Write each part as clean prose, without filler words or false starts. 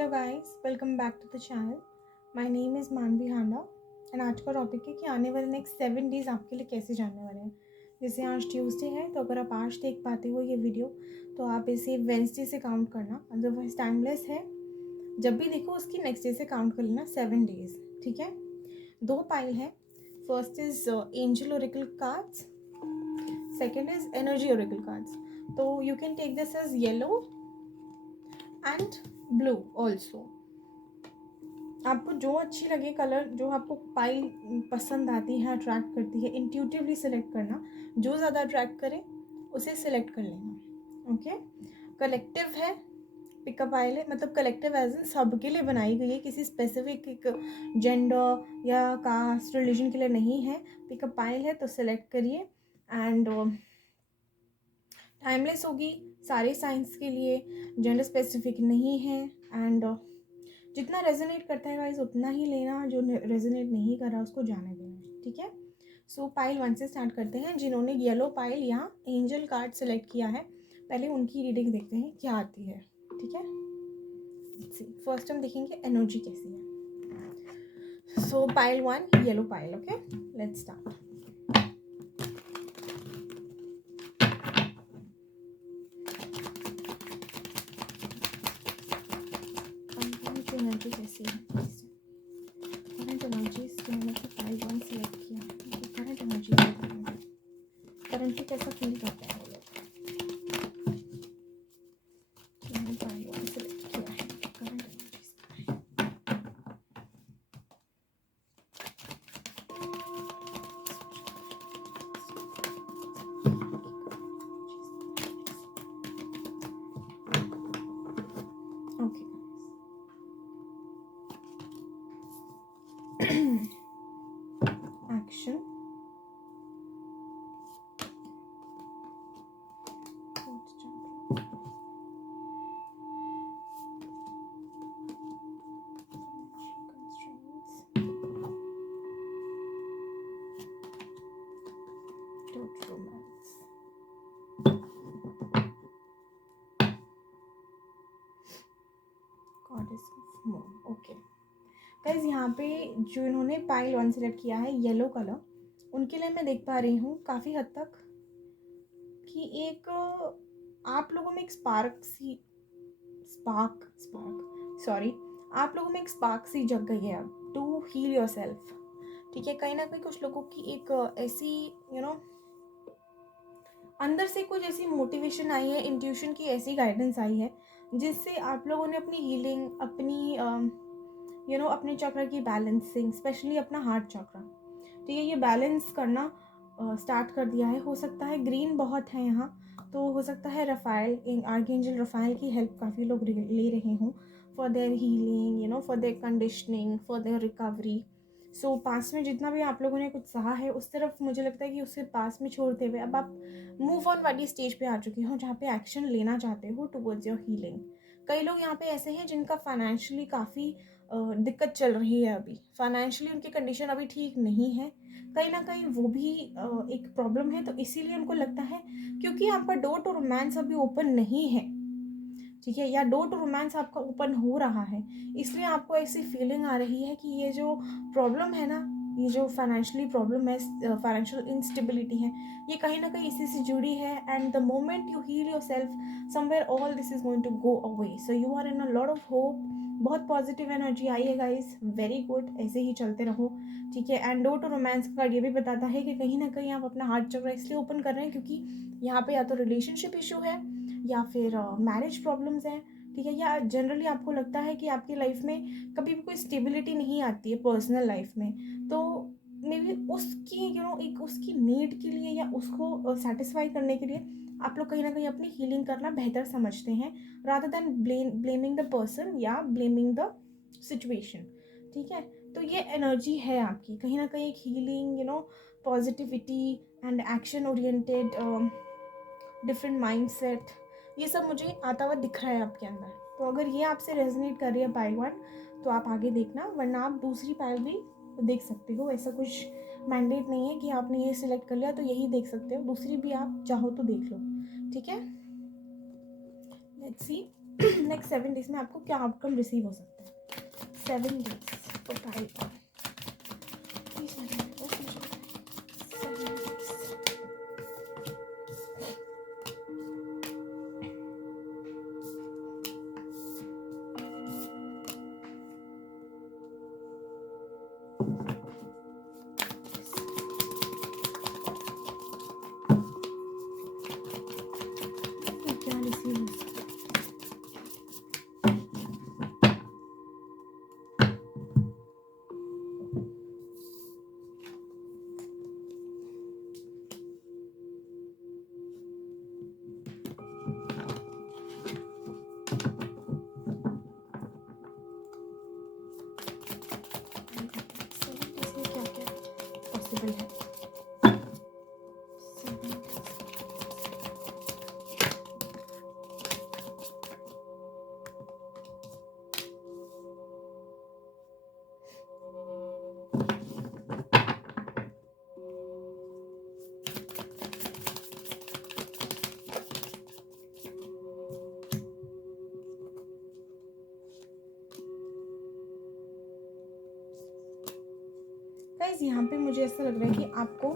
Hello guys, welcome back to the channel. My name is Manvi Handa and आज का topic है कि आने वाले नेक्स्ट 7 डेज़ आपके लिए कैसे जाने वाले हैं। जैसे आज ट्यूसडे है, तो अगर आप आज देख पाते हो ये वीडियो तो आप इसे वेंसडे से काउंट करना, अदरवाइज टाइमलेस है। जब भी देखो उसकी नेक्स्ट डे से काउंट कर लेना 7 डेज़, ठीक है। 2 पाइल है। First is angel oracle cards, second is energy oracle cards. तो you can take this as yellow and blue also. आपको जो अच्छी लगे कलर, जो आपको पाइल पसंद आती है, अट्रैक्ट करती है, इंट्यूटिवली सिलेक्ट करना। जो ज़्यादा अट्रैक्ट करे उसे सिलेक्ट कर लेना। ओके, कलेक्टिव है, पिकअप पाइल है, मतलब कलेक्टिव एज इन सबके लिए बनाई गई है, किसी स्पेसिफिक एक जेंडर या कास्ट रिलीजन के लिए नहीं है। पिकअप पाइल है तो सिलेक्ट करिए एंड टाइमलेस होगी, सारे साइंस के लिए, जेंडर स्पेसिफिक नहीं है। एंड जितना रेजोनेट करता है गाइस उतना ही लेना, जो रेजोनेट नहीं कर रहा उसको जाने देना, ठीक है। सो पाइल 1 से स्टार्ट करते हैं। जिन्होंने येलो पाइल या एंजल कार्ड सेलेक्ट किया है, पहले उनकी रीडिंग देखते हैं क्या आती है, ठीक है। फर्स्ट हम देखेंगे एनर्जी कैसी है। सो pile 1 yellow pile, okay, let's start. Energy कैसी है, करंट एनर्जीज जो हमने पाइल 1 सेलेक्ट किया, करंट एनर्जी करंटली कैसा फील करता है वो लोग। पाइल 1 सेलेक्ट किया है, current energies okay. Action, okay guys, यहाँ पे जो इन्होंने पाइल 1 सेलेक्ट किया है येलो कलर, उनके लिए मैं देख पा रही हूँ काफ़ी हद तक कि एक आप लोगों में एक स्पार्क सॉरी, आप लोगों में एक स्पार्क सी जग गई है अब टू हील योर सेल्फ, ठीक है। कहीं ना कहीं कुछ लोगों की एक ऐसी अंदर से कुछ ऐसी मोटिवेशन आई है, इंट्यूशन की ऐसी गाइडेंस आई है जिससे आप लोगों ने अपनी हीलिंग, अपनी अपने चक्र की बैलेंसिंग, स्पेशली अपना हार्ट चक्र, ठीक है, ये बैलेंस करना स्टार्ट कर दिया है। हो सकता है ग्रीन बहुत है यहाँ, तो हो सकता है रफाइल, आर्कएंजल रफाइल की हेल्प काफ़ी लोग ले रहे हों for their healing, for their conditioning, for their recovery. So पास में जितना भी आप लोगों ने कुछ सहा है उस तरफ मुझे लगता है कि उससे पास में छोड़ते हुए अब आप मूव ऑन वाली स्टेज पे आ चुके हो, जहाँ पे एक्शन लेना चाहते हो टुवर्ड्स योर हीलिंग। कई लोग यहाँ पे ऐसे हैं जिनका फाइनेंशियली काफ़ी दिक्कत चल रही है, अभी फाइनेंशियली उनकी कंडीशन अभी ठीक नहीं है, कहीं ना कहीं वो भी एक प्रॉब्लम है। तो इसीलिए उनको लगता है क्योंकि आपका डोर टू रोमांस अभी ओपन नहीं है, ठीक है, या डोर टू रोमांस आपका ओपन हो रहा है, इसलिए आपको ऐसी फीलिंग आ रही है कि ये जो प्रॉब्लम है ना, ये जो फाइनेंशियली प्रॉब्लम है, फाइनेंशियल इंस्टेबिलिटी है, ये कहीं ना कहीं इसी से जुड़ी है। And the moment you heal yourself somewhere all this is going to go away, so you are in a lot of hope. बहुत पॉजिटिव एनर्जी आई है गाइस, वेरी गुड, ऐसे ही चलते रहो, ठीक है। एंड डोर टू रोमांस का card ये भी बताता है कि कहीं ना कहीं आप अपना हार्ट चक्र इसलिए ओपन कर रहे हैं क्योंकि यहाँ पे या तो रिलेशनशिप इशू है या फिर मैरिज प्रॉब्लम्स हैं, ठीक है, या जनरली आपको लगता है कि आपकी लाइफ में कभी भी कोई स्टेबिलिटी नहीं आती है पर्सनल लाइफ में, तो मे बी उसकी एक उसकी नीड के लिए या उसको सेटिस्फाई करने के लिए आप लोग कहीं ना कहीं अपनी हीलिंग करना बेहतर समझते हैं, rather than blaming the person या ब्लेमिंग द सिचुएशन, ठीक है। तो ये एनर्जी है आपकी, कहीं ना कहीं एक healing, positivity and action oriented, different mindset, ये सब मुझे आता हुआ दिख रहा है आपके अंदर। तो अगर ये आपसे रेजोनेट कर रही है पाइल 1, तो आप आगे देखना, वरना आप दूसरी पाइल भी देख सकते हो। ऐसा कुछ मैंडेट नहीं है कि आपने ये सिलेक्ट कर लिया तो यही देख सकते हो, दूसरी भी आप चाहो तो देख लो, ठीक है। Let's C. नेक्स्ट 7 डेज में आपको क्या आउटकम रिसीव हो सकता है. 7 days for Taiwan. Please, madam, what is your 7 days? ये क्या रिसीव हो सकता है? सेवन डेज में क्या क्या पॉसिबल है? 7 days. गाइस, यहाँ पे मुझे ऐसा लग रहा है कि आपको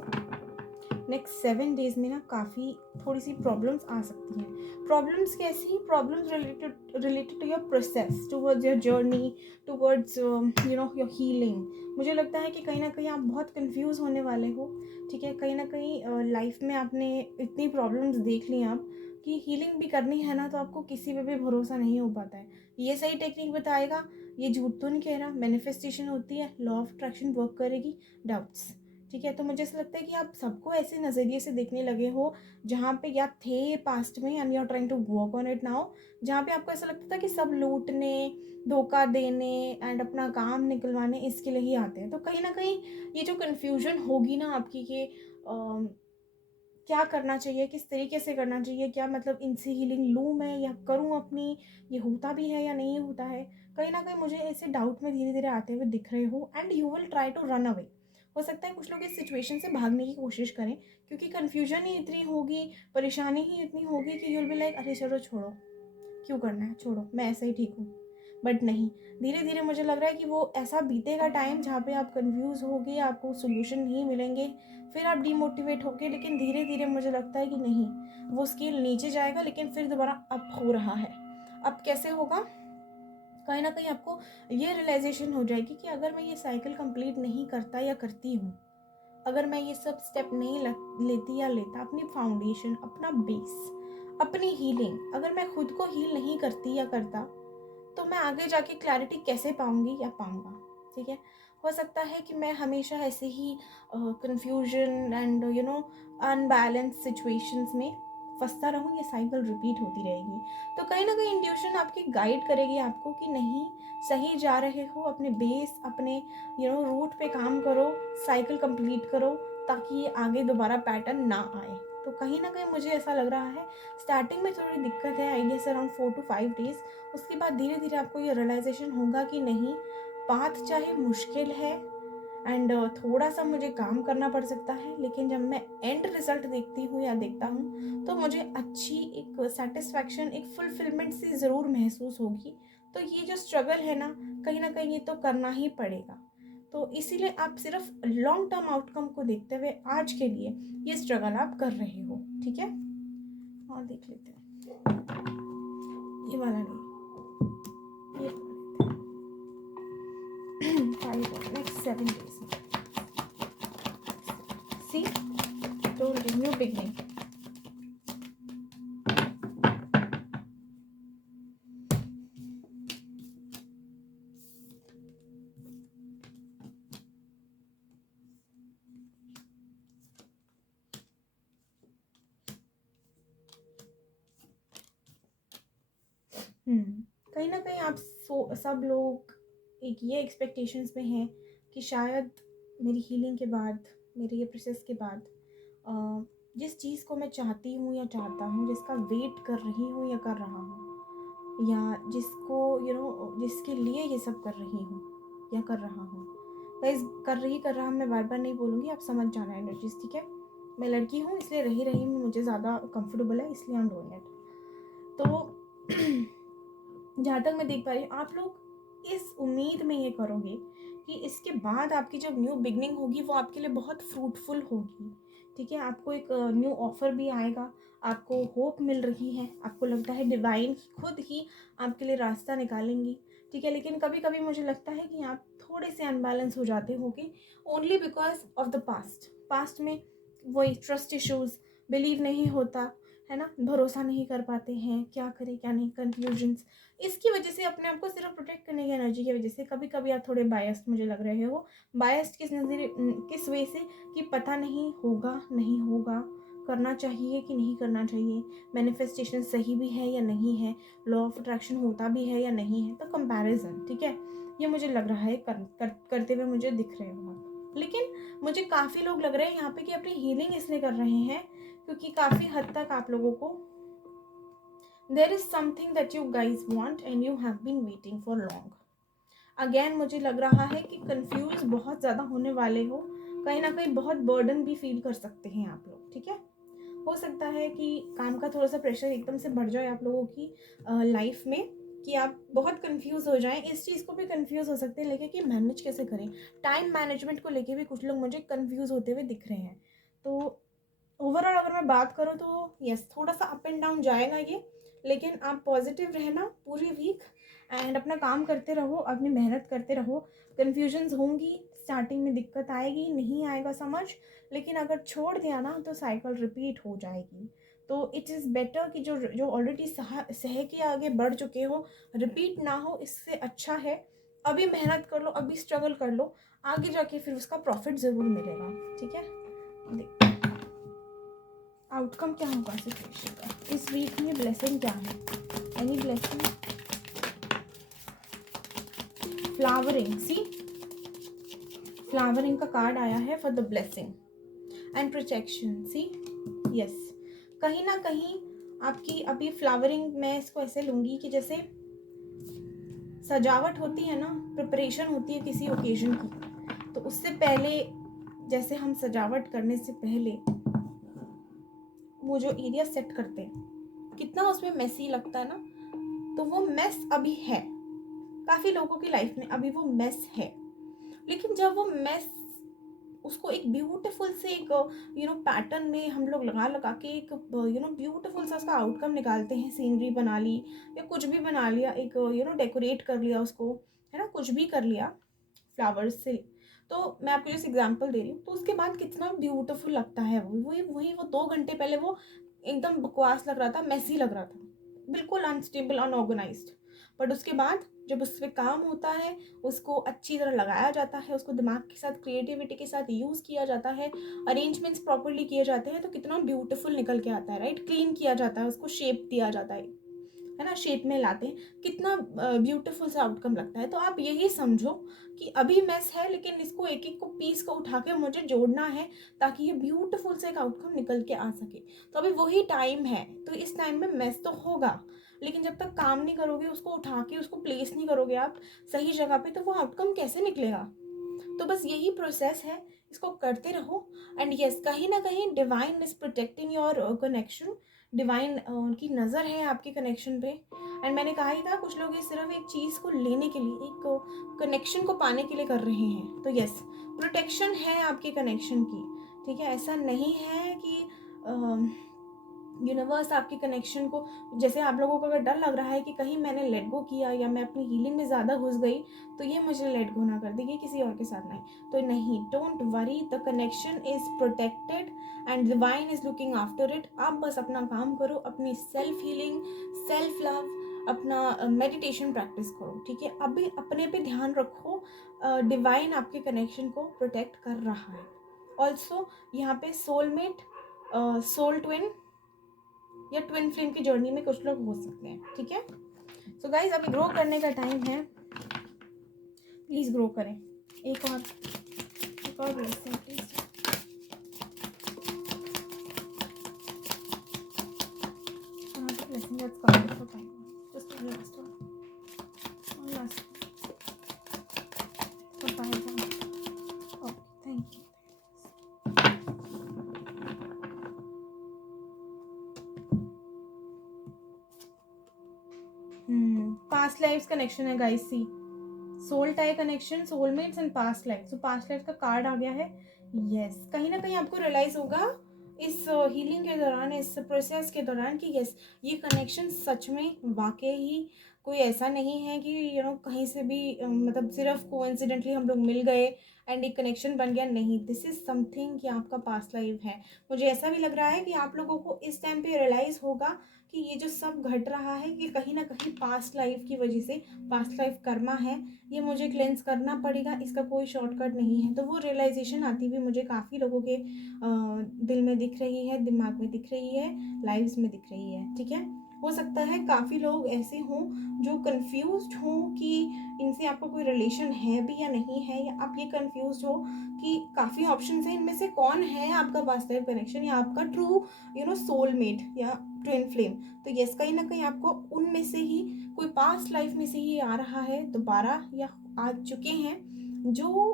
नेक्स्ट 7 डेज में ना काफ़ी थोड़ी सी प्रॉब्लम्स आ सकती हैं. प्रॉब्लम्स कैसी? Problems related to your process, towards your journey, towards your healing. मुझे लगता है कि कहीं ना कहीं आप बहुत कंफ्यूज होने वाले हो. ठीक है, कहीं ना कहीं लाइफ में आपने इतनी प्रॉब्लम्स देख ली आप कि हीलिंग भी करनी है ना, तो आपको किसी पे भी भरोसा नहीं हो पाता है. ये सही टेक्निक बताएगा, ये झूठ तो नहीं कह रहा. मैनिफेस्टेशन होती है, लॉ ऑफ अट्रैक्शन वर्क करेगी. डाउट्स. ठीक है, तो मुझे ऐसा लगता है कि आप सबको ऐसे नज़रिए से देखने लगे हो जहाँ पे या थे पास्ट में and you are trying to work on it now, जहाँ पे आपको ऐसा लगता था कि सब लूटने, धोखा देने एंड अपना काम निकलवाने इसके लिए ही आते हैं. तो कहीं ना कहीं ये जो कन्फ्यूजन होगी ना आपकी कि क्या करना चाहिए, किस तरीके से करना चाहिए, क्या मतलब इनसे हीलिंग लूँ मैं या करूँ अपनी, ये होता भी है या नहीं होता है, कहीं ना कहीं मुझे ऐसे डाउट में धीरे धीरे आते हुए दिख रहे हो and you will try to run away. हो सकता है कुछ लोग इस सिचुएशन से भागने की कोशिश करें क्योंकि कन्फ्यूजन ही इतनी होगी, परेशानी ही इतनी होगी कि यू विल बी लाइक अरे चलो छोड़ो, क्यों करना है, छोड़ो, मैं ऐसे ही ठीक हूँ. बट नहीं, धीरे धीरे मुझे लग रहा है कि वो ऐसा बीतेगा टाइम जहाँ पे आप कंफ्यूज होगे, आपको सोल्यूशन नहीं मिलेंगे, फिर आप डीमोटिवेट होगे, लेकिन धीरे धीरे मुझे लगता है कि नहीं, वो स्केल नीचे जाएगा लेकिन फिर दोबारा अप हो रहा है. अब कैसे होगा? कहीं ना कहीं आपको ये रियलाइजेशन हो जाएगी कि अगर मैं ये साइकिल कंप्लीट नहीं करता या करती हूँ, अगर मैं ये सब स्टेप नहीं लेती या लेता, अपनी फाउंडेशन, अपना बेस, अपनी हीलिंग, अगर मैं खुद को हील नहीं करती या करता, तो मैं आगे जाके क्लैरिटी कैसे पाऊंगी या पाऊंगा. ठीक है, हो सकता है कि मैं हमेशा ऐसे ही कंफ्यूजन एंड अनबैलेंस सिचुएशंस में फंसता रहूँ, ये साइकिल रिपीट होती रहेगी. तो कहीं ना कहीं इंट्यूशन आपकी गाइड करेगी आपको कि नहीं, सही जा रहे हो, अपने बेस, अपने रूट पे काम करो, साइकिल कंप्लीट करो, ताकि ये आगे दोबारा पैटर्न ना आए. तो कहीं ना कहीं मुझे ऐसा लग रहा है स्टार्टिंग में थोड़ी दिक्कत है, I guess around 4 to 5 days. उसके बाद धीरे धीरे आपको ये रियलाइजेशन होगा कि नहीं, पाथ चाहे मुश्किल है एंड थोड़ा सा मुझे काम करना पड़ सकता है, लेकिन जब मैं एंड रिजल्ट देखती हूँ या देखता हूँ तो मुझे अच्छी एक सेटिस्फैक्शन, एक फुलफिलमेंट सी ज़रूर महसूस होगी. तो ये जो स्ट्रगल है ना कहीं ये तो करना ही पड़ेगा. तो इसीलिए आप सिर्फ लॉन्ग टर्म आउटकम को देखते हुए आज के लिए ये स्ट्रगल आप कर रहे हो. ठीक है, और देख लेते हैं. ये वाला नहीं, ये next 7 days. See, told you, new beginning. कहीं ना कहीं आप सब लोग एक ये एक्सपेक्टेशंस में हैं कि शायद मेरी हीलिंग के बाद, मेरे ये प्रोसेस के बाद जिस चीज़ को मैं चाहती हूँ या चाहता हूँ, जिसका वेट कर रही हूँ या कर रहा हूँ, या जिसको जिसके लिए ये सब कर रही हूँ या कर रहा हूँ. गाइस, कर रहा मैं बार बार नहीं बोलूँगी, आप समझ जाना एनर्जीज. ठीक है, मैं लड़की हूँ इसलिए रही में मुझे ज़्यादा कंफर्टेबल है, इसलिए आई एम डूइंग इट. तो जहाँ तक मैं देख पा रही हूँ, आप लोग इस उम्मीद में ये करोगे कि इसके बाद आपकी जब न्यू बिगनिंग होगी वो आपके लिए बहुत फ्रूटफुल होगी। ठीक है, आपको एक न्यू ऑफर भी आएगा, आपको होप मिल रही है, आपको लगता है डिवाइन खुद ही आपके लिए रास्ता निकालेंगी। ठीक है, लेकिन कभी कभी मुझे लगता है कि आप थोड़े से अनबैलेंस हो जाते होगे only because of the past में वही ट्रस्ट इश्यूज, बिलीव नहीं होता है ना, भरोसा नहीं कर पाते हैं, क्या करें क्या नहीं, कन्फ्यूजन्स, इसकी वजह से अपने आप को सिर्फ प्रोटेक्ट करने की एनर्जी की वजह से कभी कभी आप थोड़े बायस्ड मुझे लग रहे हो। बायस्ड किस नजरिए, किस वे से, कि पता नहीं होगा नहीं होगा, करना चाहिए कि नहीं करना चाहिए, मैनिफेस्टेशन सही भी है या नहीं है, लॉ ऑफ अट्रैक्शन होता भी है या नहीं है, तो कंपैरिजन। ठीक है, ये मुझे लग रहा है करते हुए मुझे दिख रहे हो आप। लेकिन मुझे काफ़ी लोग लग रहे हैं यहाँ पे कि अपनी हीलिंग इसलिए कर रहे हैं क्योंकि काफ़ी हद तक आप लोगों को there is something that you guys want and you have been waiting for long. Again मुझे लग रहा है कि कंफ्यूज बहुत ज़्यादा होने वाले हो, कहीं ना कहीं बहुत बर्डन भी फील कर सकते हैं आप लोग। ठीक है, हो सकता है कि काम का थोड़ा सा प्रेशर एकदम से बढ़ जाए आप लोगों की लाइफ में, कि आप बहुत कंफ्यूज हो जाएं, इस चीज़ को भी कंफ्यूज हो सकते हैं लेके कि मैनेज कैसे करें। टाइम मैनेजमेंट को लेके भी कुछ लोग मुझे कंफ्यूज होते हुए दिख रहे हैं। तो ओवरऑल अगर मैं बात करूँ तो यस, थोड़ा सा अप एंड डाउन जाएगा ये, लेकिन आप पॉजिटिव रहना पूरी वीक एंड अपना काम करते रहो, अपनी मेहनत करते रहो। कन्फ्यूजन्स होंगी, स्टार्टिंग में दिक्कत आएगी, नहीं आएगा समझ, लेकिन अगर छोड़ दिया ना तो साइकिल रिपीट हो जाएगी। तो इट इज़ बेटर कि जो जो ऑलरेडी सह के आगे बढ़ चुके हो रिपीट ना हो, इससे अच्छा है अभी मेहनत कर लो, अभी स्ट्रगल कर लो, आगे जाके फिर उसका प्रॉफिट ज़रूर मिलेगा। ठीक है, आउटकम क्या होगा सिचुएशन का, इस वीक में ब्लेसिंग क्या है, any blessing, flowering, see flowering का कार्ड आया है for the blessing and protection. See yes, कहीं ना कहीं आपकी अभी फ्लावरिंग, मैं इसको ऐसे लूँगी कि जैसे सजावट होती है ना, प्रिपरेशन होती है किसी ओकेजन की, तो उससे पहले जैसे हम सजावट करने से पहले वो जो एरिया सेट करते हैं कितना उसमें मेसी लगता है ना, तो वो मेस अभी है काफ़ी लोगों की लाइफ में, अभी वो मेस है। लेकिन जब वो मेस, उसको एक ब्यूटीफुल से एक पैटर्न में हम लोग लगा लगा के एक ब्यूटीफुल सा उसका आउटकम निकालते हैं, सीनरी बना ली या कुछ भी बना लिया, एक डेकोरेट कर लिया उसको, है ना, कुछ भी कर लिया फ्लावर्स से, तो मैं आपको जैसे एग्जांपल दे रही हूँ, तो उसके बाद कितना ब्यूटीफुल लगता है वो 2 घंटे पहले वो एकदम बकवास लग रहा था, मेसी लग रहा था, बिल्कुल अनस्टेबल अनऑर्गेनाइज्ड, बट उसके बाद जब उस पर काम होता है, उसको अच्छी तरह लगाया जाता है, उसको दिमाग के साथ क्रिएटिविटी के साथ यूज़ किया जाता है, अरेंजमेंट्स प्रॉपरली किए जाते हैं, तो कितना ब्यूटीफुल निकल के आता है, राइट, क्लीन किया जाता है, उसको शेप दिया जाता है ना, शेप में लाते हैं, कितना ब्यूटीफुल सा आउटकम लगता है। तो आप यही समझो कि अभी मेस है, लेकिन इसको एक एक को पीस को उठा के मुझे जोड़ना है ताकि ये ब्यूटीफुल से एक आउटकम निकल के आ सके। तो अभी वही टाइम है, तो इस टाइम में मेस तो होगा, लेकिन जब तक काम नहीं करोगे, उसको उठा के उसको प्लेस नहीं करोगे आप सही जगह पे, तो वो आउटकम कैसे निकलेगा। तो बस यही प्रोसेस है, इसको करते रहो एंड यस, कहीं ना कहीं divine is protecting your connection, divine उनकी नज़र है आपके कनेक्शन पे। एंड मैंने कहा ही था, कुछ लोग ये सिर्फ एक चीज़ को लेने के लिए, एक कनेक्शन को पाने के लिए कर रहे हैं, तो यस, प्रोटेक्शन है आपके कनेक्शन की। ठीक है, ऐसा नहीं है कि यूनिवर्स आपके कनेक्शन को, जैसे आप लोगों को अगर डर लग रहा है कि कहीं मैंने लेट गो किया या मैं अपनी हीलिंग में ज़्यादा घुस गई तो ये मुझे लेट गो ना कर देगी किसी और के साथ, नहीं, तो नहीं, don't worry, the connection is protected and divine is looking after it. आप बस अपना काम करो, अपनी सेल्फ हीलिंग, सेल्फ लव, अपना मेडिटेशन प्रैक्टिस करो। ठीक है, अभी अपने पे ध्यान रखो, डिवाइन आपके कनेक्शन को प्रोटेक्ट कर रहा है। ऑल्सो यहाँ पे सोलमेट, सोल ट्विन या ट्विन फ्लेम की जर्नी में कुछ लोग हो सकते हैं। ठीक है, सो गाइज अभी ग्रो करने का टाइम है, प्लीज ग्रो करें। एक और blessing please, blessing that's coming for time, just one last one last for time. Okay, thank you. Life connection है guys, see soul tie connection, soulmates and past life. So past life का card आ गया है। Yes, कहीं ना कहीं आपको realise होगा इस हीलिंग के दौरान, इस प्रोसेस के दौरान कि यस, ये कनेक्शन सच में वाकई ही कोई ऐसा नहीं है कि कहीं से भी मतलब सिर्फ कोइंसिडेंटली हम लोग मिल गए एंड एक कनेक्शन बन गया। नहीं, दिस इज समथिंग कि आपका पास्ट लाइफ है। मुझे ऐसा भी लग रहा है कि आप लोगों को इस टाइम पे रियलाइज होगा कि ये जो सब घट रहा है कि कहीं ना कहीं पास्ट लाइफ की वजह से, पास्ट लाइफ कर्मा है, ये मुझे क्लेंस करना पड़ेगा, इसका कोई शॉर्टकट नहीं है। तो वो रियलाइजेशन आती हुई मुझे काफ़ी लोगों के दिल में दिख रही है, दिमाग में दिख रही है, लाइव्स में दिख रही है। ठीक है, हो सकता है काफ़ी लोग ऐसे हों जो कंफ्यूज्ड हों कि इनसे आपका कोई रिलेशन है भी या नहीं है, या आप ये कंफ्यूज्ड हो कि काफ़ी ऑप्शंस हैं, इनमें से कौन है आपका पास्ट लाइफ कनेक्शन या आपका ट्रू सोलमेट या ट्विन फ्लेम। तो यस, कहीं ना कहीं आपको उनमें से ही कोई पास्ट लाइफ में से ही आ रहा है दोबारा, या आ चुके हैं जो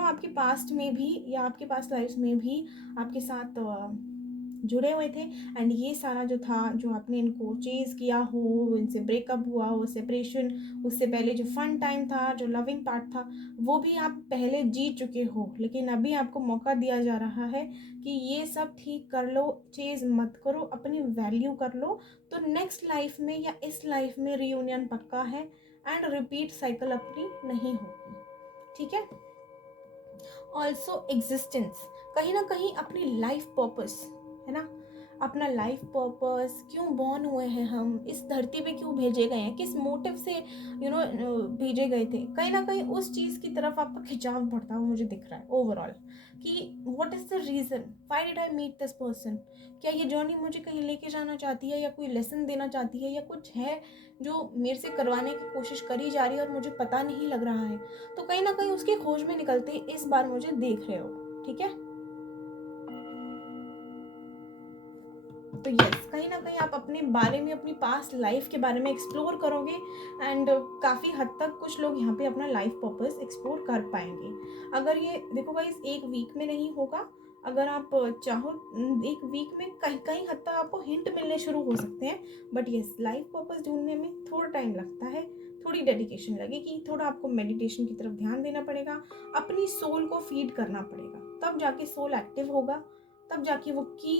आपके पास्ट में भी या आपके पास्ट लाइफ में भी आपके साथ जुड़े हुए थे। एंड ये सारा जो था, जो आपने इनको चेज़ किया हो, इनसे ब्रेकअप हुआ हो, सेपरेशन, उससे पहले जो फन टाइम था, जो लविंग पार्ट था, वो भी आप पहले जी चुके हो। लेकिन अभी आपको मौका दिया जा रहा है कि ये सब ठीक कर लो, चेज़ मत करो, अपनी वैल्यू कर लो, तो नेक्स्ट लाइफ में या इस लाइफ में रीयूनियन पक्का है एंड रिपीट साइकिल अपनी नहीं होगी। ठीक है, ऑल्सो एग्जिस्टेंस, कहीं ना कहीं अपनी लाइफ पर्पस है ना, अपना लाइफ पर्पस, क्यों बॉर्न हुए हैं हम, इस धरती पे क्यों भेजे गए हैं, किस मोटिव से भेजे गए थे, कहीं ना कहीं उस चीज़ की तरफ आपका खिंचाव बढ़ता हुआ मुझे दिख रहा है ओवरऑल कि what is the reason, why did I meet this person. क्या ये जर्नी मुझे कहीं लेके जाना चाहती है, या कोई लेसन देना चाहती है, या कुछ है जो मेरे से करवाने की कोशिश करी जा रही है और मुझे पता नहीं लग रहा है। तो कहीं ना कहीं उसकी खोज में निकलते इस बार मुझे देख रहे हो। ठीक है, तो यस, कहीं ना कहीं आप अपने बारे में, अपनी पास्ट लाइफ के बारे में एक्सप्लोर करोगे एंड काफ़ी हद तक कुछ लोग यहाँ पे अपना लाइफ पर्पस एक्सप्लोर कर पाएंगे। अगर ये देखो गाइस, एक वीक में नहीं होगा, अगर आप चाहो एक वीक में कहीं कहीं हद तक आपको हिंट मिलने शुरू हो सकते हैं। बट यस, लाइफ पर्पस ढूंढने में थोड़ा टाइम लगता है, थोड़ी डेडिकेशन लगेगी, थोड़ा आपको मेडिटेशन की तरफ ध्यान देना पड़ेगा, अपनी सोल को फीड करना पड़ेगा, तब जाके सोल एक्टिव होगा, तब जाके वो की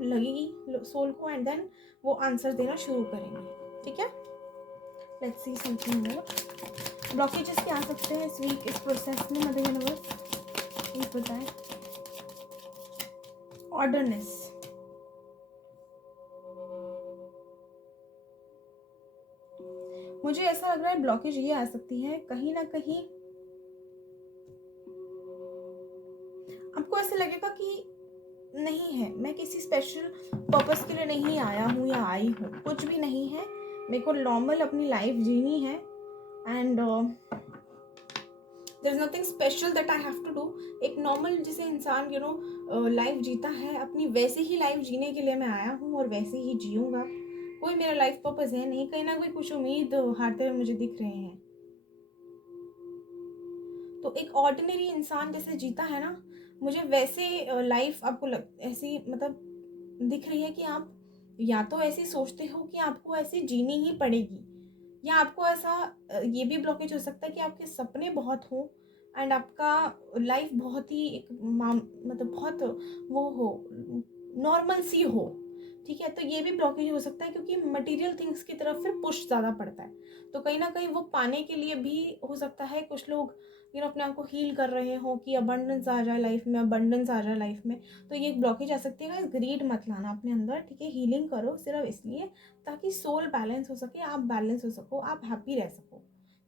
लगेगी सोल को, एंड देन वो आंसर देना शुरू करेंगे। ठीक है, let's see something more. Blockages क्या आ सकते हैं इस वीक, इस प्रोसेस में मदर यूनिवर्स ये बताएं। ऑर्डरनेस, मुझे ऐसा लग रहा है ब्लॉकेज ये आ सकती है कहीं ना कहीं आपको ऐसे लगेगा कि नहीं है, मैं किसी स्पेशल पर्पस के लिए नहीं आया हूँ या आई हूँ, कुछ भी नहीं है, मेरे को नॉर्मल अपनी लाइफ जीनी है and there is nothing special that I have to do. एक नॉर्मल जिसे इंसान लाइफ जीता है, अपनी वैसे ही लाइफ जीने के लिए मैं आया हूँ और वैसे ही जीऊँगा। कोई मेरा लाइफ पर्पस है नहीं, कहीं ना कोई कुछ उम्मीद हारते हुए मुझे दिख रहे हैं। तो एक ऑर्डिनरी इंसान जैसे जीता है ना, मुझे वैसे लाइफ आपको ऐसी मतलब दिख रही है कि आप या तो ऐसे सोचते हो कि आपको ऐसे जीनी ही पड़ेगी, या आपको ऐसा ये भी ब्लॉकेज हो सकता है कि आपके सपने बहुत हो एंड आपका लाइफ बहुत ही एक मतलब बहुत वो हो, नॉर्मल सी हो। ठीक है, तो ये भी ब्लॉकेज हो सकता है क्योंकि मटेरियल थिंग्स की तरफ फिर पुश ज़्यादा पड़ता है। तो कहीं ना कहीं वो पाने के लिए भी हो सकता है कुछ लोग अपने आप को हील कर रहे हो कि अबंडेंस आ जाए लाइफ में, अबंडेंस आ जाए लाइफ में। तो ये एक ब्लॉकेज आ सकती है, ग्रीड मत लाना अपने अंदर। ठीक है, हीलिंग करो सिर्फ इसलिए ताकि सोल बैलेंस हो सके, आप बैलेंस हो सको, आप हैप्पी रह सको।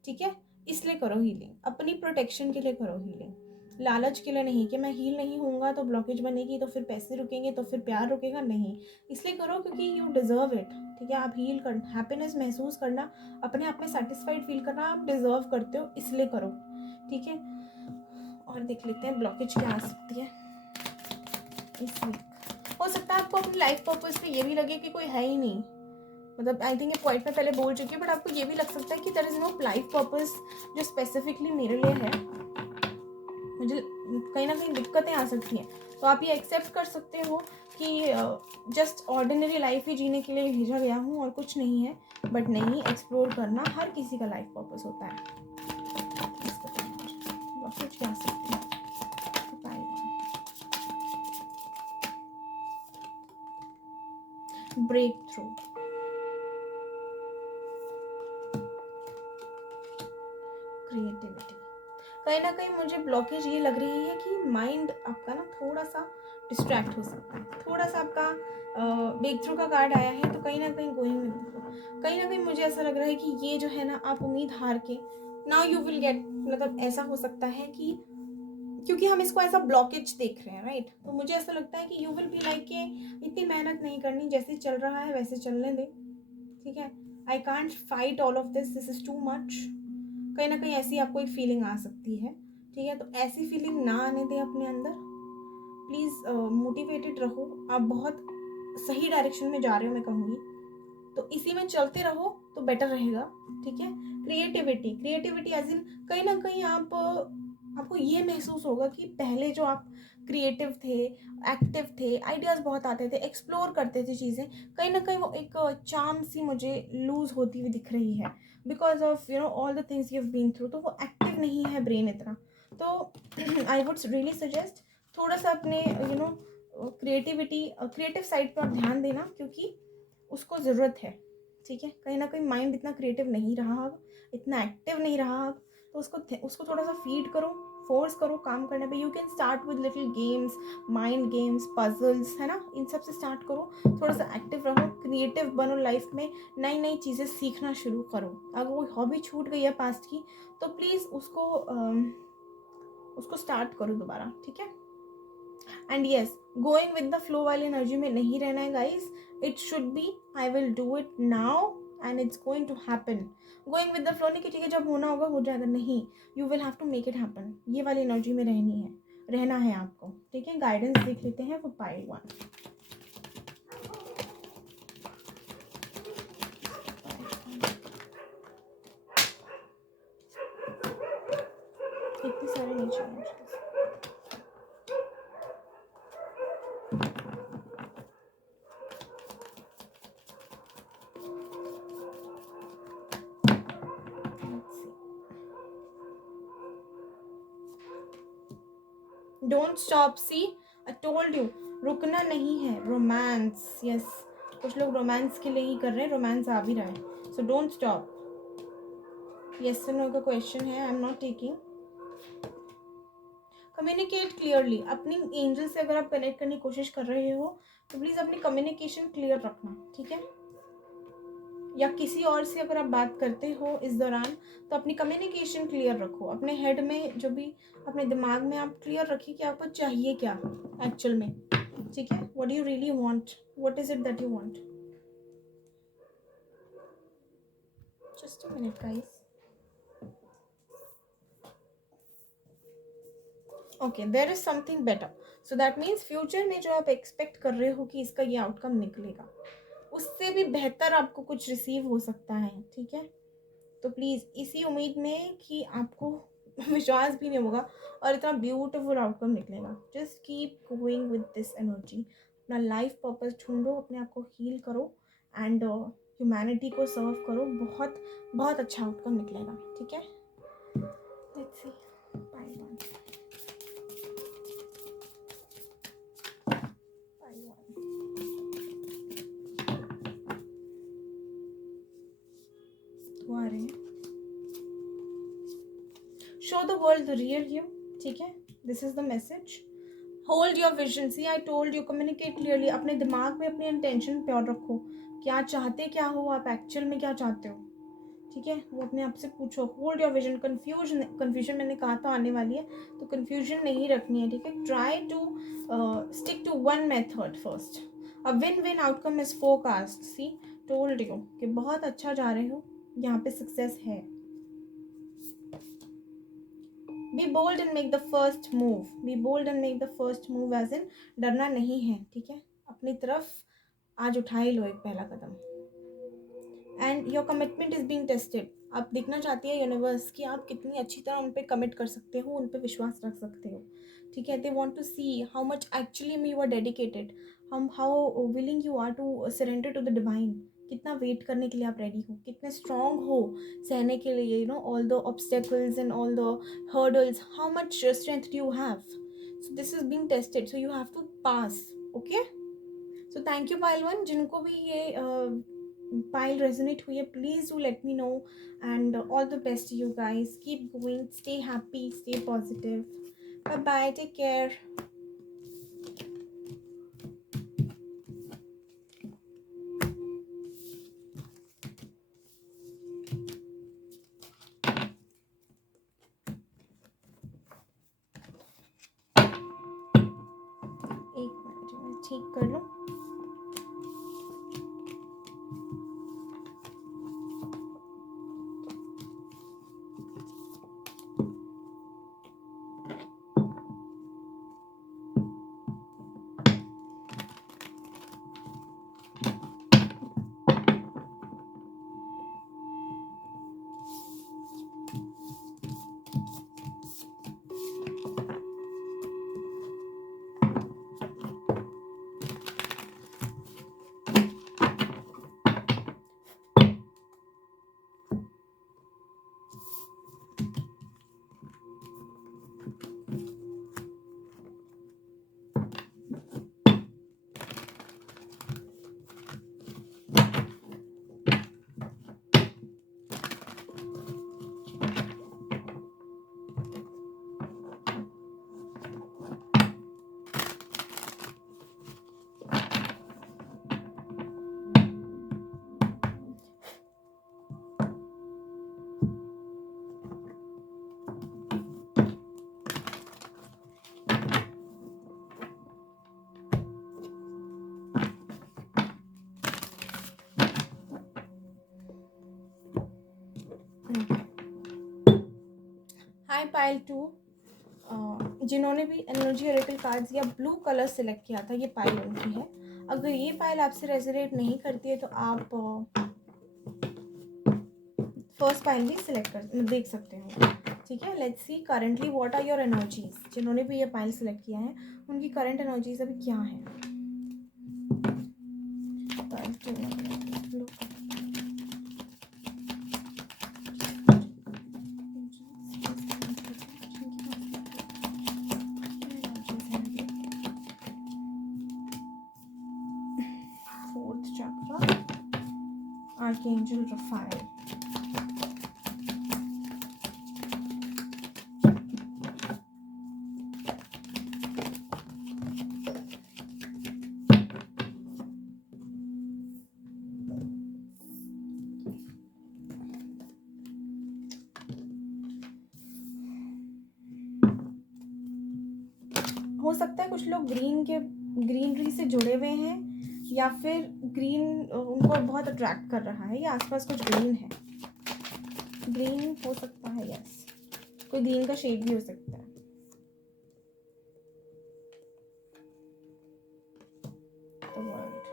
ठीक है, इसलिए करो हीलिंग, अपनी प्रोटेक्शन के लिए करो हीलिंग, लालच के लिए नहीं कि मैं हील नहीं होऊंगा तो ब्लॉकेज बनेगी, तो फिर पैसे रुकेंगे, तो फिर प्यार रुकेगा। नहीं, इसलिए करो क्योंकि यू डिजर्व इट। ठीक है, आप हील कर, हैप्पीनेस महसूस करना, अपने आप में सेटिस्फाइड फील करना आप डिजर्व करते हो, इसलिए करो। ठीक है, और देख लेते हैं ब्लॉकेज क्या आ सकती है इस वीक। हो सकता है आपको अपनी लाइफ पर्पस पे ये भी लगे कि कोई है ही नहीं, मतलब आई थिंक ये पॉइंट में पहले बोल चुकी है, बट आपको ये भी लग सकता है कि there is no life purpose जो स्पेसिफिकली मेरे लिए है, मुझे कहीं ना कहीं दिक्कतें आ सकती हैं। तो आप ये एक्सेप्ट कर सकते हो कि जस्ट ऑर्डिनरी लाइफ ही जीने के लिए भेजा गया हूँ और कुछ नहीं है। बट नहीं, एक्सप्लोर करना हर किसी का लाइफ पर्पस होता है। कुछ क्या सकते हैं, ब्रेक थ्रू, क्रिएटिविटी। कहीं ना कहीं मुझे ब्लॉकेज ये लग रही है कि माइंड आपका ना थोड़ा सा डिस्ट्रैक्ट हो सकता है, थोड़ा सा आपका ब्रेक थ्रू का कार्ड आया है, तो कहीं ना कहीं गोइंग विद द फ्लो, कहीं ना कहीं मुझे ऐसा लग रहा है कि ये जो है ना, आप उम्मीद हार के नाउ यू विल गेट, मतलब ऐसा हो सकता है कि क्योंकि हम इसको ऐसा ब्लॉकेज देख रहे हैं, राइट, तो मुझे ऐसा लगता है कि यू विल बी लाइक के इतनी मेहनत नहीं करनी, जैसे चल रहा है वैसे चलने दे, ठीक है, I can't fight all of this is too much, कहीं ना कहीं ऐसी आपको एक फीलिंग आ सकती है, ठीक है, तो ऐसी फीलिंग ना आने दें अपने अंदर, प्लीज़ मोटिवेटेड रहो, आप बहुत सही डायरेक्शन में जा रहे हो मैं कहूँगी, तो इसी में चलते रहो तो बेटर रहेगा, ठीक है। क्रिएटिविटी एज इन कहीं ना कहीं आपको ये महसूस होगा कि पहले जो आप क्रिएटिव थे, एक्टिव थे, आइडियाज़ बहुत आते थे, एक्सप्लोर करते थे चीज़ें, कहीं ना कहीं वो एक चार्म सी मुझे लूज होती हुई दिख रही है, because of all the things you have been through, तो वो एक्टिव नहीं है ब्रेन इतना, तो आई वुड रियली सजेस्ट थोड़ा सा अपने क्रिएटिव साइड पर ध्यान देना, क्योंकि उसको ज़रूरत है, ठीक है। कहीं ना कहीं माइंड इतना क्रिएटिव नहीं रहा अब, इतना एक्टिव नहीं रहा अब, तो उसको थोड़ा सा फीड करो, फोर्स करो काम करने पे। You can start with little games, mind games, puzzles, है ना, इन सब से स्टार्ट करो, थोड़ा सा एक्टिव रहो, क्रिएटिव बनो लाइफ में, नई नई चीज़ें सीखना शुरू करो। अगर कोई हॉबी छूट गई है पास्ट की, तो प्लीज़ उसको स्टार्ट करो दोबारा, ठीक है। And yes, going with the flow वाली एनर्जी में नहीं रहना है guys, it should be I will do it now and it's going to happen. Going with the flow नहीं कि ठीक है जब होना होगा हो जाएगा, नहीं, you will have to make it happen, ये वाली एनर्जी में रहना है आपको, ठीक है। गाइडेंस देख लेते हैं वो पाइल 1। इतने सारे नीचे don't stop, see I told you, रुकना नहीं है। रोमांस, यस, कुछ लोग रोमांस के लिए ही कर रहे हैं, रोमांस आ भी रहा है, सो डोंट स्टॉप। यस और नो का क्वेश्चन है, I am not taking. Communicate clearly, अपनी एंजल से अगर आप कनेक्ट करने की कोशिश कर रहे हो तो प्लीज़ अपनी कम्युनिकेशन क्लियर रखना, ठीक है। या किसी और से अगर आप बात करते हो इस दौरान, तो अपनी कम्युनिकेशन क्लियर रखो, अपने हेड में जो भी, अपने दिमाग में आप क्लियर रखिए कि आपको चाहिए क्या एक्चुअल में, ठीक है। What do you really want, what is it that you want. Just a minute guys. Okay, there is something better, so that means future में जो आप एक्सपेक्ट कर रहे हो कि इसका ये आउटकम निकलेगा, उससे भी बेहतर आपको कुछ रिसीव हो सकता है, ठीक है। तो प्लीज़ इसी उम्मीद में कि आपको विश्वास भी नहीं होगा और इतना ब्यूटीफुल आउटकम निकलेगा, just keep going with this energy, अपना लाइफ पर्पस ढूंढो, अपने आप को हील करो एंड ह्यूमैनिटी को सर्व करो, बहुत बहुत अच्छा आउटकम निकलेगा, ठीक है। लेट्स सी, पाइल 1, पाइल 1, वो आ रहे हैं। Show the world the real you, ठीक है, this is the message. Hold your vision, see I told you, communicate clearly, अपने दिमाग में अपनी इंटेंशन प्योर रखो, क्या चाहते क्या हो आप, एक्चुअल में क्या चाहते हो, ठीक है, वो अपने आप से पूछो। होल्ड योर विजन, कन्फ्यूजन मैंने कहा था आने वाली है, तो कन्फ्यूजन नहीं रखनी है, ठीक है। Try to stick to one method first, a win win outcome is forecast, see told you कि बहुत अच्छा जा रहे हो, यहाँ पे सक्सेस है। Be bold and make the first move, be bold and make the first move as in डरना नहीं है, ठीक है, अपनी तरफ आज उठा ही लो एक पहला कदम। And your commitment is being tested, आप देखना चाहती है यूनिवर्स कि आप कितनी अच्छी तरह उन पर कमिट कर सकते हो, उन पर विश्वास रख सकते हो, ठीक है। They want to see how much actually you are dedicated, how willing you are to surrender to the divine, कितना वेट करने के लिए आप रेडी हो, कितने स्ट्रांग हो सहने के लिए, all the obstacles and all the hurdles, how much strength do you have? So this is being tested, so you have to pass. Okay, so thank you pile 1, जिनको भी ये pile resonate हुई है, please do let me know, and all the best to you guys. Keep going, stay happy, stay positive. Bye bye, take care. एक minute मैं ठीक कर लूँ. हाय पाइल 2, जिन्होंने भी एनर्जी ओरेकल कार्ड्स या ब्लू कलर सेलेक्ट किया था, ये पाइल उनकी है. अगर ये पाइल आपसे रेजोनेट नहीं करती है तो आप फर्स्ट पाइल भी सिलेक्ट कर देख सकते हो. ठीक है, let's see currently what are your energies. जिन्होंने भी ये पाइल सेलेक्ट किया है उनकी करंट एनर्जीज अभी क्या है. फोर्थ चक्र, आर्कएंजल रफाएल. हो सकता है कुछ लोग ग्रीनरी से जुड़े हुए हैं, या फिर ग्रीन उनको बहुत अट्रैक्ट कर रहा है, या आसपास कुछ ग्रीन है. ग्रीन हो सकता है, यस, कोई ग्रीन का शेड भी हो सकता है. The world.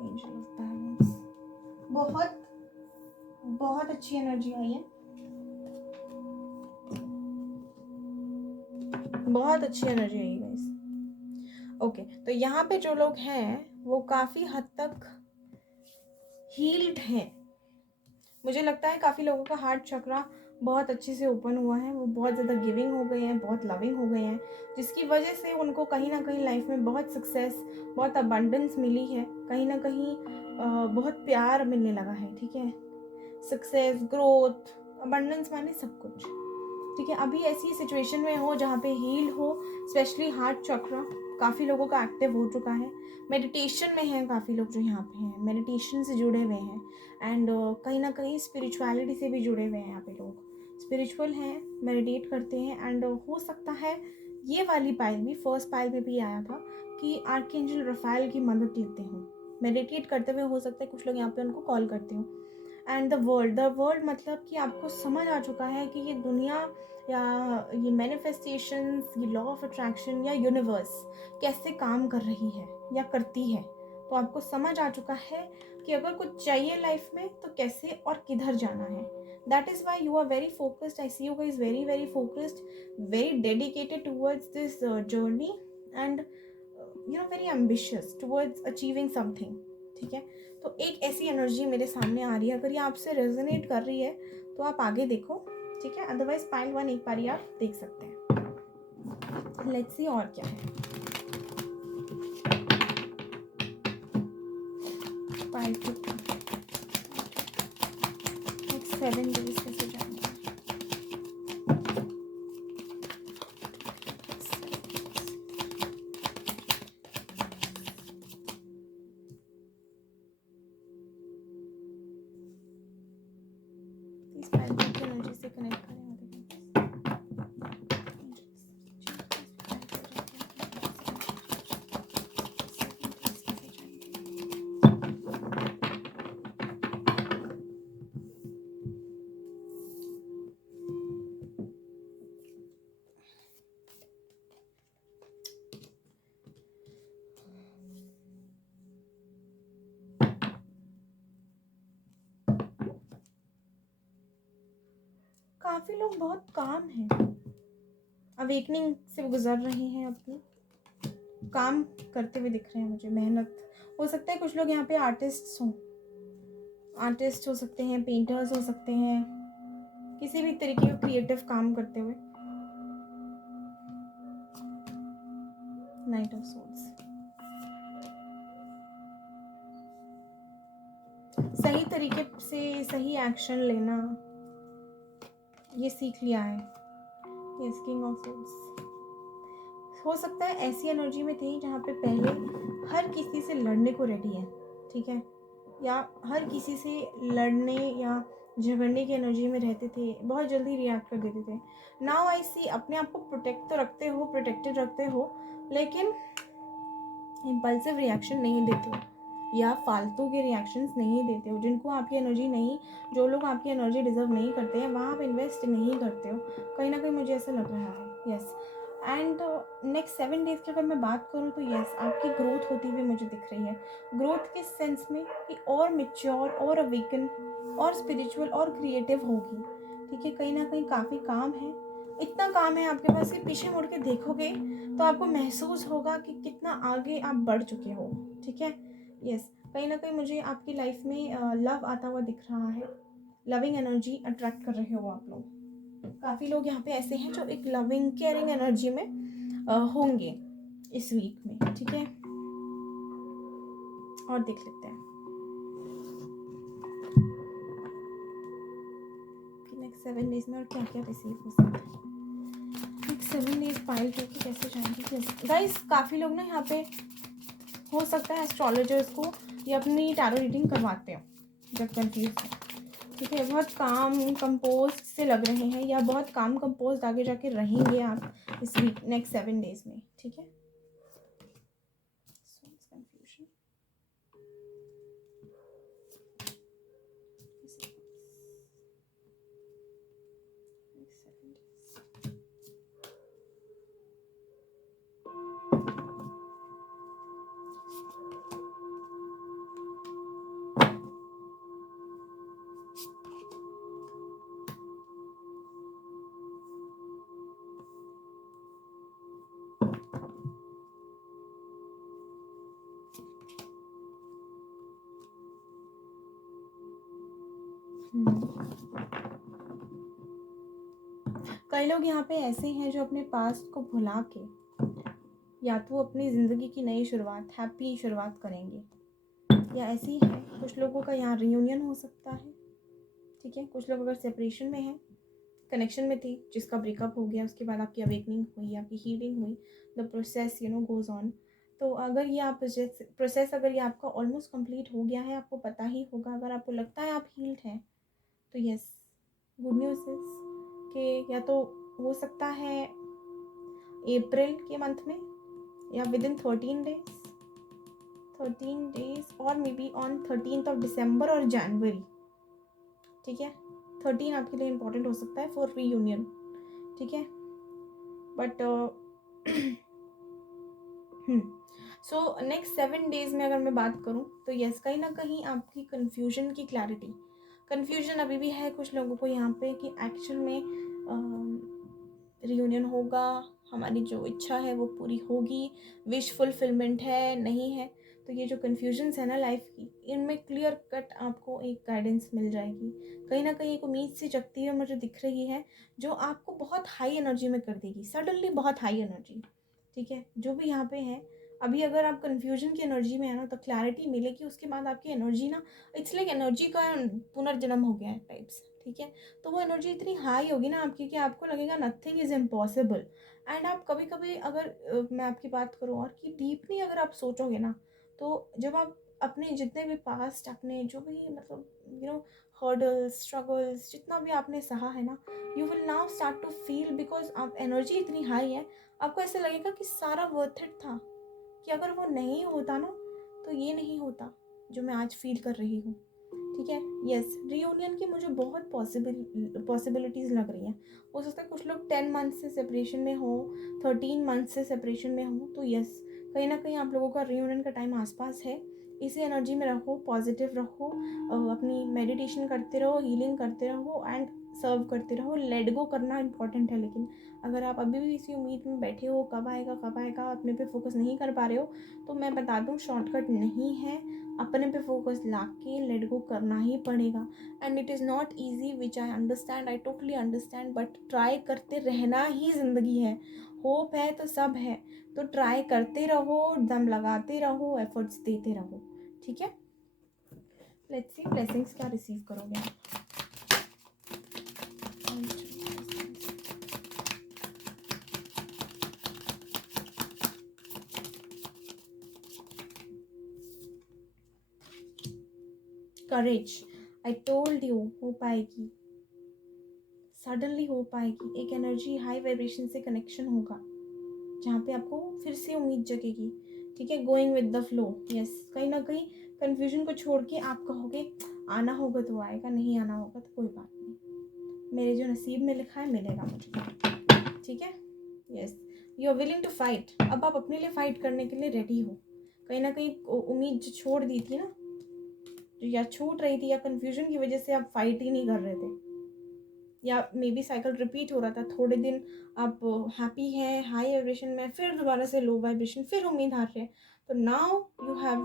Angel of Balance. बहुत बहुत अच्छी एनर्जी आई है, बहुत अच्छी एनर्जी आई गाइस. ओके, तो यहाँ पे जो लोग हैं वो काफ़ी हद तक हील्ड हैं. मुझे लगता है काफ़ी लोगों का हार्ट चक्रा बहुत अच्छे से ओपन हुआ है. वो बहुत ज़्यादा गिविंग हो गए हैं, बहुत लविंग हो गए हैं, जिसकी वजह से उनको कहीं ना कहीं लाइफ में बहुत सक्सेस, बहुत अबंडेंस मिली है. कहीं ना कहीं बहुत प्यार मिलने लगा है. ठीक है, सक्सेस, ग्रोथ, अबंडेंस माने सब कुछ. ठीक है, अभी ऐसी सिचुएशन में हो जहाँ पे हील हो, स्पेशली हार्ट चक्र काफ़ी लोगों का एक्टिव हो चुका है. मेडिटेशन में हैं काफ़ी लोग जो यहाँ पे हैं, मेडिटेशन से जुड़े हुए हैं, एंड कहीं ना कहीं स्पिरिचुअलिटी से भी जुड़े हुए हैं. यहाँ पे लोग स्पिरिचुअल हैं, मेडिटेट करते हैं, एंड हो सकता है ये वाली पाइल भी, फर्स्ट पाइल में भी आया था कि आर्कएंजल रफाएल की मदद लेते हो मेडिटेट करते हुए. हो सकता है कुछ लोग यहाँ पे उनको कॉल करते हो. एंड द वर्ल्ड मतलब कि आपको समझ आ चुका है कि ये दुनिया या ये मैनिफेस्टेशंस, ये लॉ ऑफ अट्रैक्शन या यूनिवर्स कैसे काम कर रही है या करती है. तो आपको समझ आ चुका है कि अगर कुछ चाहिए लाइफ में तो कैसे और किधर जाना है. That is why you are very focused. I see you guys very focused, very dedicated towards this journey, and very ambitious towards achieving something. ठीक है, तो एक ऐसी एनर्जी मेरे सामने आ रही है. अगर ये आपसे रेजोनेट कर रही है तो आप आगे देखो. ठीक है, अदरवाइज पाइल 1 एक बार आप देख सकते हैं. लेट्स सी और क्या है. पाइल 2 नेक्स्ट 7 डेज कैसे जाएंगे. प्लीज पाइल 2 की एनर्जी से कनेक्ट करें. काफ़ी लोग बहुत काम हैं, अवेकनिंग से गुजर रहे हैं, अपनी काम करते हुए दिख रहे हैं मुझे. मेहनत हो सकता है. कुछ लोग यहाँ पे आर्टिस्ट हो सकते हैं, पेंटर्स हो सकते हैं, किसी भी तरीके का क्रिएटिव काम करते हुए. Knight of souls. सही तरीके से सही एक्शन लेना ये सीख लिया है. Yes, king of souls. हो सकता है ऐसी एनर्जी में थे जहाँ पे पहले हर किसी से लड़ने को रेडी है. ठीक है, या हर किसी से लड़ने या झगड़ने की एनर्जी में रहते थे, बहुत जल्दी रिएक्ट कर देते थे. नाउ आई सी अपने आप को प्रोटेक्टेड रखते हो, लेकिन इम्पल्सिव रिएक्शन नहीं देते हो या फालतू के रिएक्शंस नहीं देते हो. जिनको आपकी एनर्जी नहीं, जो लोग आपकी एनर्जी डिजर्व नहीं करते हैं वहाँ आप इन्वेस्ट नहीं करते हो. कहीं ना कहीं मुझे ऐसा लग रहा है. यस. एंड नेक्स्ट 7 डेज की अगर मैं बात करूँ तो यस, आपकी ग्रोथ होती हुई मुझे दिख रही है. ग्रोथ के सेंस में कि और मेच्योर और अवेकन और स्पिरिचुअल और क्रिएटिव होगी. ठीक है, कहीं ना कहीं काफ़ी काम है. इतना काम है आपके पास कि पीछे मुड़ के देखोगे तो आपको महसूस होगा कि कितना आगे आप बढ़ चुके हो. ठीक है. यस, कहीं ना कहीं मुझे आपकी लाइफ में लव आता हुआ दिख रहा है. लविंग एनर्जी अट्रैक्ट कर रहे हो आप लोग. काफ़ी लोग यहाँ पे ऐसे हैं जो एक लविंग केयरिंग एनर्जी में होंगे इस वीक में. ठीक है, और देख लेते हैं कि नेक्स्ट 7 डेज में और क्या क्या रिसीव हो सकता है. नेक्स्ट 7 डेज पाइल 2 की कैसे जाएंगे. यस गाइस, काफ़ी लोग ना यहाँ पे हो सकता है एस्ट्रोलॉजर्स को या अपनी टैरो रीडिंग करवाते हो जब कंफ्यूज है. ठीक है, बहुत काम कंपोज से लग रहे हैं या बहुत काम कंपोज आगे जाके रहेंगे आप इस वीक नेक्स्ट 7 डेज में. ठीक है, कंफ्यूजन. कई लोग यहाँ पे ऐसे हैं जो अपने पास्ट को भुला के या तो अपनी ज़िंदगी की नई शुरुआत, हैप्पी शुरुआत करेंगे, या ऐसे ही है. कुछ लोगों का यहाँ रियूनियन हो सकता है. ठीक है, कुछ लोग अगर सेपरेशन में हैं, कनेक्शन में थी जिसका ब्रेकअप हो गया, उसके बाद आपकी अवेकनिंग हुई, आपकी हीलिंग हुई, द प्रोसेस गोज़ ऑन. तो अगर ये आप प्रोसेस अगर ये आपका ऑलमोस्ट कंप्लीट हो गया है, आपको पता ही होगा. अगर आपको लगता है आप हील्ड हैं तो यस, गुड न्यूज़ इज कि या तो हो सकता है अप्रैल के मंथ में या विद इन 13 डेज और may be on 13th of December और जनवरी. ठीक है, 13 आपके लिए इम्पोर्टेंट हो सकता है फॉर रीयूनियन. ठीक है, बट सो नेक्स्ट 7 डेज़ में अगर मैं बात करूँ तो यस, कहीं ना कहीं आपकी कन्फ्यूजन की क्लैरिटी, कन्फ्यूजन अभी भी है कुछ लोगों को यहाँ पे कि एक्चुअल में रियूनियन होगा, हमारी जो इच्छा है वो पूरी होगी, विश फुलफिलमेंट है नहीं है। तो ये जो कन्फ्यूजन्स है ना लाइफ की, इनमें क्लियर कट आपको एक गाइडेंस मिल जाएगी। कहीं ना कहीं एक उम्मीद सी जगती हुई मुझे दिख रही है, जो आपको बहुत हाई एनर्जी में कर देगी, सडनली बहुत हाई एनर्जी। ठीक है, जो भी यहाँ पे है, अभी अगर आप कन्फ्यूजन की एनर्जी में है ना, तो क्लैरिटी मिलेगी, उसके बाद आपकी एनर्जी ना, इट्स लाइक एनर्जी का पुनर्जन्म हो गया है टाइप्स। ठीक है, तो वो एनर्जी इतनी हाई होगी ना आपकी कि आपको लगेगा नथिंग इज़ इम्पॉसिबल। एंड आप कभी कभी अगर मैं आपकी बात करूँ और कि डीपली अगर आप सोचोगे ना, तो जब आप अपने जितने भी पास्ट, अपने जो भी मतलब हर्डल्स, स्ट्रगल्स, जितना भी आपने सहा है ना, you will now start to feel, because आप एनर्जी इतनी हाई है, आपको ऐसे लगेगा कि सारा वर्थ इट था, कि अगर वो नहीं होता ना तो ये नहीं होता जो मैं आज फील कर रही हूँ। ठीक है, यस, रियूनियन की मुझे बहुत पॉसिबिलिटीज़ लग रही हैं। हो सकता है कुछ लोग 10 मंथ से सेपरेशन में हो, 13 मंथ से सेपरेशन में हो, तो यस, कहीं ना कहीं आप लोगों का रियूनियन का टाइम आसपास है। इसी एनर्जी में रहो, पॉजिटिव रहो, अपनी मेडिटेशन करते रहो, हीलिंग करते रहो एंड सर्व करते रहो। लेट गो करना इंपॉर्टेंट है, लेकिन अगर आप अभी भी इसी उम्मीद में बैठे हो कब आएगा कब आएगा, अपने पे फोकस नहीं कर पा रहे हो, तो मैं बता दूं शॉर्टकट नहीं है, अपने पे फोकस ला के लेट गो करना ही पड़ेगा। And it is not easy, which I understand, I totally understand, but try करते रहना ही ज़िंदगी है। होप है तो सब है, तो ट्राई करते रहो, दम लगाते रहो, एफर्ट्स देते रहो। ठीक है, लेट्स सी ब्लेसिंग्स क्या रिसीव करोगे आप। करेज, आई टोल्ड यू, हो पाएगी, सडनली हो पाएगी। एक एनर्जी हाई वाइब्रेशन से कनेक्शन होगा जहाँ पे आपको फिर से उम्मीद जगेगी। ठीक है, going with the flow. Yes, कहीं ना कहीं कन्फ्यूजन को छोड़ के आप कहोगे आना होगा तो आएगा, नहीं आना होगा तो कोई बात नहीं, मेरे जो नसीब में लिखा है मिलेगा मुझे। ठीक है, yes, you are willing to fight. अब आप अपने लिए फाइट करने के लिए रेडी हो। कहीं ना कहीं उम्मीद जो छोड़ दी थी ना, जो या छूट रही थी, या कन्फ्यूजन की वजह से आप फाइट ही नहीं कर रहे थे, या मे बी साइकिल रिपीट हो रहा था, थोड़े दिन आप हैप्पी हैं हाई वाइब्रेशन में, फिर दोबारा से लो वाइब्रेशन, फिर उम्मीद हार रहे हैं, तो now you have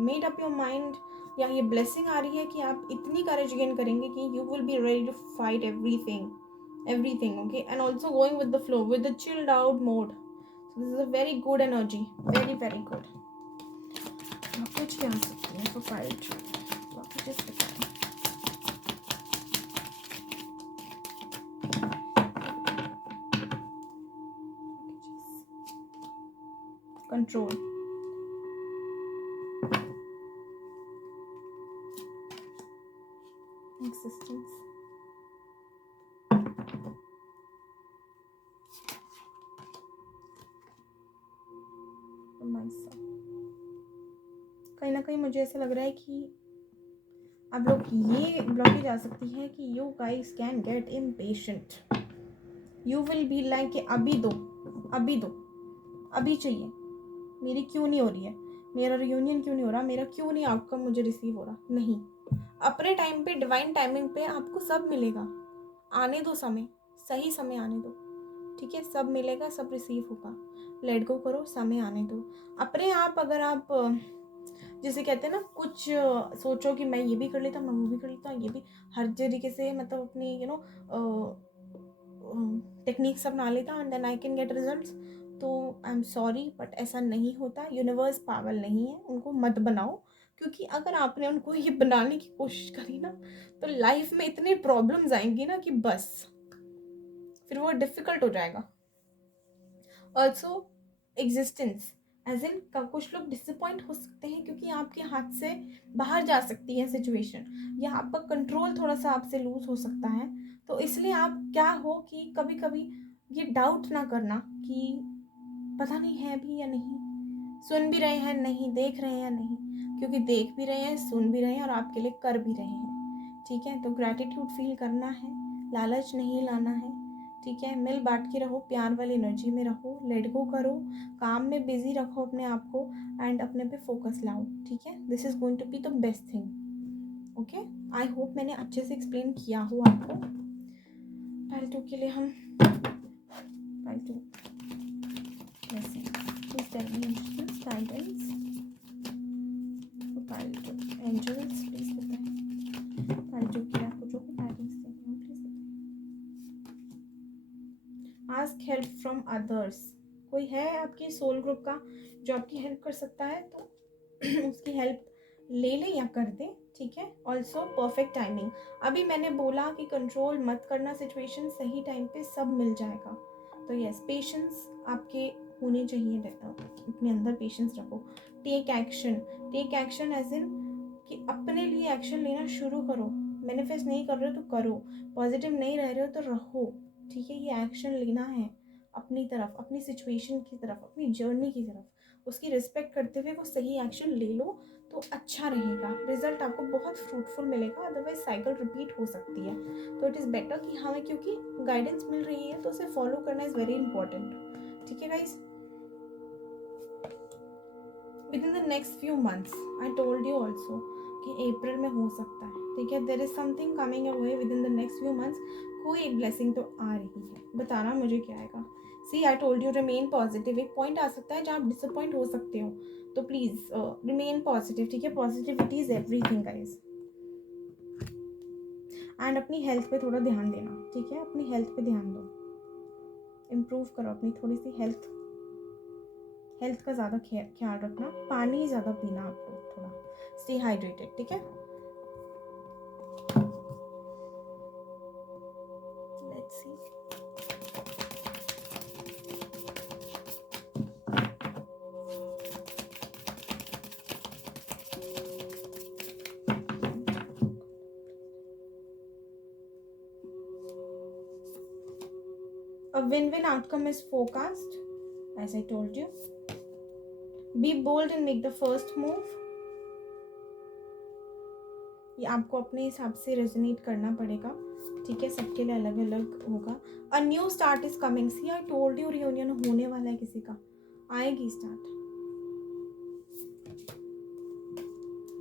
made up your mind, या ये ब्लेसिंग आ रही है कि आप इतनी करेज गेन करेंगे कि you will be ready to fight everything, okay, and also going with the flow with the chilled out mode. This is a very good energy, very very good. कुछ भी आ सकती है, तो फाइट कुछ control, existence, myself। कहीं ना कहीं मुझे ऐसा लग रहा है कि आप लोग ये ब्लॉकेज आ सकती है कि you guys can get impatient, you will be like कि अभी दो, अभी दो, अभी चाहिए, मेरी क्यों नहीं हो रही है, मेरा रियूनियन क्यों नहीं हो रहा, मेरा क्यों नहीं आउटकम मुझे रिसीव हो रहा। नहीं, अपने टाइम पे, डिवाइन टाइमिंग पे आपको सब मिलेगा। आने दो समय, सही समय आने दो। ठीक है, सब मिलेगा, सब रिसीव होगा। लेट गो करो, समय आने दो अपने आप। अगर आप जैसे कहते हैं ना, कुछ सोचो कि मैं ये भी कर लेता, मैं वो भी कर लेता, ये भी हर तरीके से मतलब अपनी टेक्निक्स अपना लेता and then I can get results, तो आई एम सॉरी बट ऐसा नहीं होता। यूनिवर्स पागल नहीं है, उनको मत बनाओ, क्योंकि अगर आपने उनको ये बनाने की कोशिश करी ना, तो लाइफ में इतने प्रॉब्लम्स आएंगी ना कि बस फिर वो डिफिकल्ट हो जाएगा। ऑल्सो एग्जिस्टेंस, एज इन कुछ लोग डिसअपॉइंट हो सकते हैं क्योंकि आपके हाथ से बाहर जा सकती है सिचुएशन, या आपका कंट्रोल थोड़ा सा आपसे लूज हो सकता है। तो इसलिए आप क्या हो कि कभी कभी ये डाउट ना करना कि पता नहीं है भी या नहीं, सुन भी रहे हैं नहीं, देख रहे हैं या नहीं, क्योंकि देख भी रहे हैं, सुन भी रहे हैं और आपके लिए कर भी रहे हैं। ठीक है, तो ग्रैटिट्यूड फील करना है, लालच नहीं लाना है। ठीक है, मिल बांट के रहो, प्यार वाली एनर्जी में रहो, लेट गो करो, काम में बिजी रखो अपने आप को एंड अपने पे फोकस लाओ, ठीक है। This is going to be the best thing, okay. I hope मैंने अच्छे से एक्सप्लेन किया हो आपको। पाइल 2 के लिए हम पाइल 2 वैसे please tell me instructions guidance pile 2 angels please बताएं पाइल 2 के लिए आपको जो भी गाइडेंस देनी हो प्लीज बताएं। आस्क हेल्प फ्रॉम अदर्स, कोई है आपकी सोल ग्रुप का जो आपकी हेल्प कर सकता है तो उसकी हेल्प ले लें या कर दें, ठीक है। ऑल्सो परफेक्ट टाइमिंग, अभी मैंने बोला कि कंट्रोल मत करना सिचुएशन, सही टाइम पे सब मिल जाएगा। तो यस, पेशेंस आपके होने चाहिए, अपने अंदर पेशेंस रखो। टेक एक्शन एज इन कि अपने लिए एक्शन लेना शुरू करो। मैनिफेस्ट नहीं कर रहे हो तो करो, पॉजिटिव नहीं रह रहे हो तो रहो, ठीक है। ये एक्शन लेना है अपनी तरफ, अपनी सिचुएशन की तरफ, अपनी जर्नी की तरफ, उसकी रिस्पेक्ट करते हुए वो सही एक्शन ले लो तो अच्छा रहेगा, रिजल्ट आपको बहुत फ्रूटफुल मिलेगा। अदरवाइज साइकिल रिपीट हो सकती है। तो इट इज़ बेटर कि हमें क्योंकि गाइडेंस मिल रही है तो उसे फॉलो करना इज़ वेरी इंपॉर्टेंट, ठीक है guys. Within the next few months I told you also कि अप्रैल में हो सकता है, ठीक है। There is something coming away within the next few months, कोई एक ब्लेसिंग तो आ रही है, बताना मुझे क्या आएगा। See I told you remain positive, एक पॉइंट आ सकता है जहाँ आप डिसअपॉइंट हो सकते हो, तो प्लीज़ रिमेन पॉजिटिव, ठीक है। Positivity is everything guys. And अपनी हेल्थ पे थोड़ा ध्यान देना, ठीक है। अपनी हेल्थ पे ध्यान दो, इम्प्रूव करो अपनी थोड़ी सी हेल्थ का ज़्यादा ख्याल रखना, पानी ज़्यादा पीना आप लोग, थोड़ा स्टे हाइड्रेटेड, ठीक है। Let's C, a win-win outcome is forecast, as I told you. Be bold and make the first move. ये आपको अपने हिसाब से रेजोनेट करना पड़ेगा, ठीक है। सबके लिए अलग अलग होगा। A new start is coming, see I told you reunion होने वाला है, किसी का आएगी start.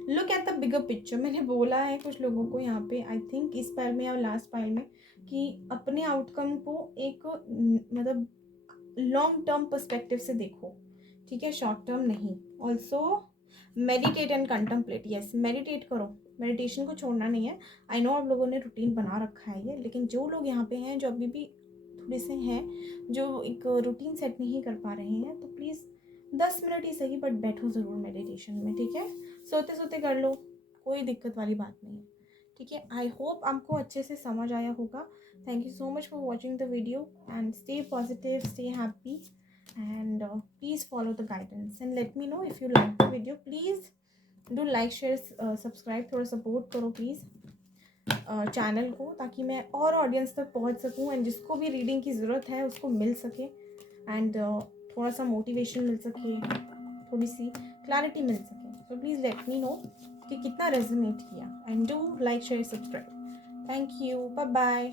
Look at the bigger picture, मैंने बोला है कुछ लोगों को यहाँ पे, आई थिंक इस पाइल में या लास्ट पाइल में, कि अपने आउटकम को एक मतलब लॉन्ग टर्म पर्सपेक्टिव से देखो, ठीक है, शॉर्ट टर्म नहीं। Also meditate and contemplate, yes meditate करो, मेडिटेशन को छोड़ना नहीं है। आई नो आप लोगों ने रूटीन बना रखा है ये, लेकिन जो लोग यहाँ पे हैं जो अभी भी थोड़े से हैं जो एक रूटीन सेट नहीं कर पा रहे हैं, तो प्लीज़ 10 मिनट ही सही बट बैठो ज़रूर मेडिटेशन में, ठीक है। सोते सोते कर लो, कोई दिक्कत वाली बात नहीं है, ठीक है। आई होप आपको अच्छे से समझ आया होगा। Thank you so much for watching the video and stay positive, stay happy, and please follow the guidance and let me know if you like the video. Please do like, share, subscribe, थोड़ा support करो please channel को, ताकि मैं और audience तक पहुंच सकूं and जिसको भी रीडिंग की ज़रूरत है उसको मिल सके एंड थोड़ा सा मोटिवेशन मिल सके, थोड़ी सी क्लैरिटी मिल सके। So please let me know कि कितना रेजोनेट किया and do like, share, subscribe. Thank you, bye bye.